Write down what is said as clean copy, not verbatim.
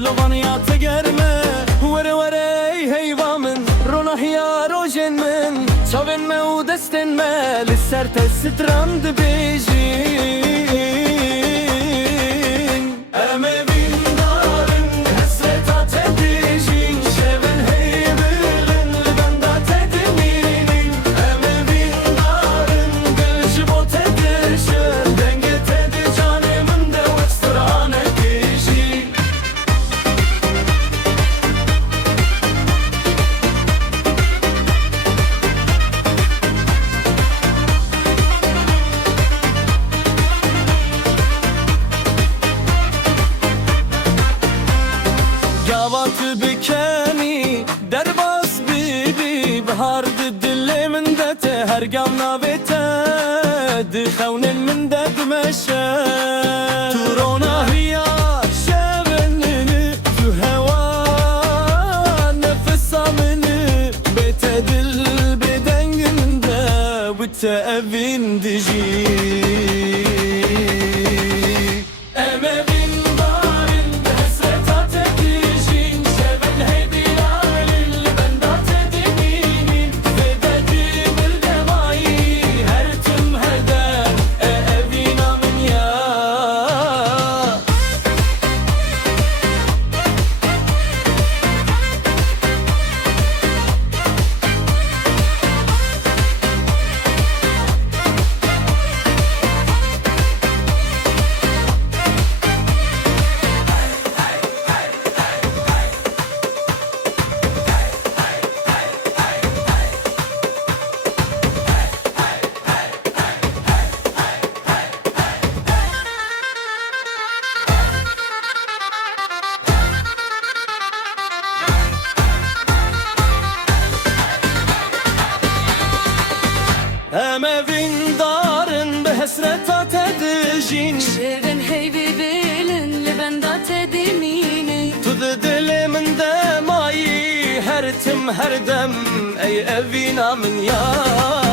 دلوانيا تگرمه وره وره هیوا من رونحیا روژن من چاوین me و دستن me لسر تسترند بیجین eme vindarın hesreta tedijin şevin heybilin libenda tediminin eme vindarın gılcı bo tedişir denge tedi canımın de vestırane dijin Gavatı bikeni derbas bibi Bahardı dilimin de te her gamna ve te Dixevnin min de dümeşe Turona hiya şevenini Tu heva nefes amini Bete dil bedengin de Bitte evin dici Eme Hem evin darın be hesreta tedijin Şevin heybi bilin libenda tedimini Tu de dilimin de mayi her tim her dem Ey evina min ya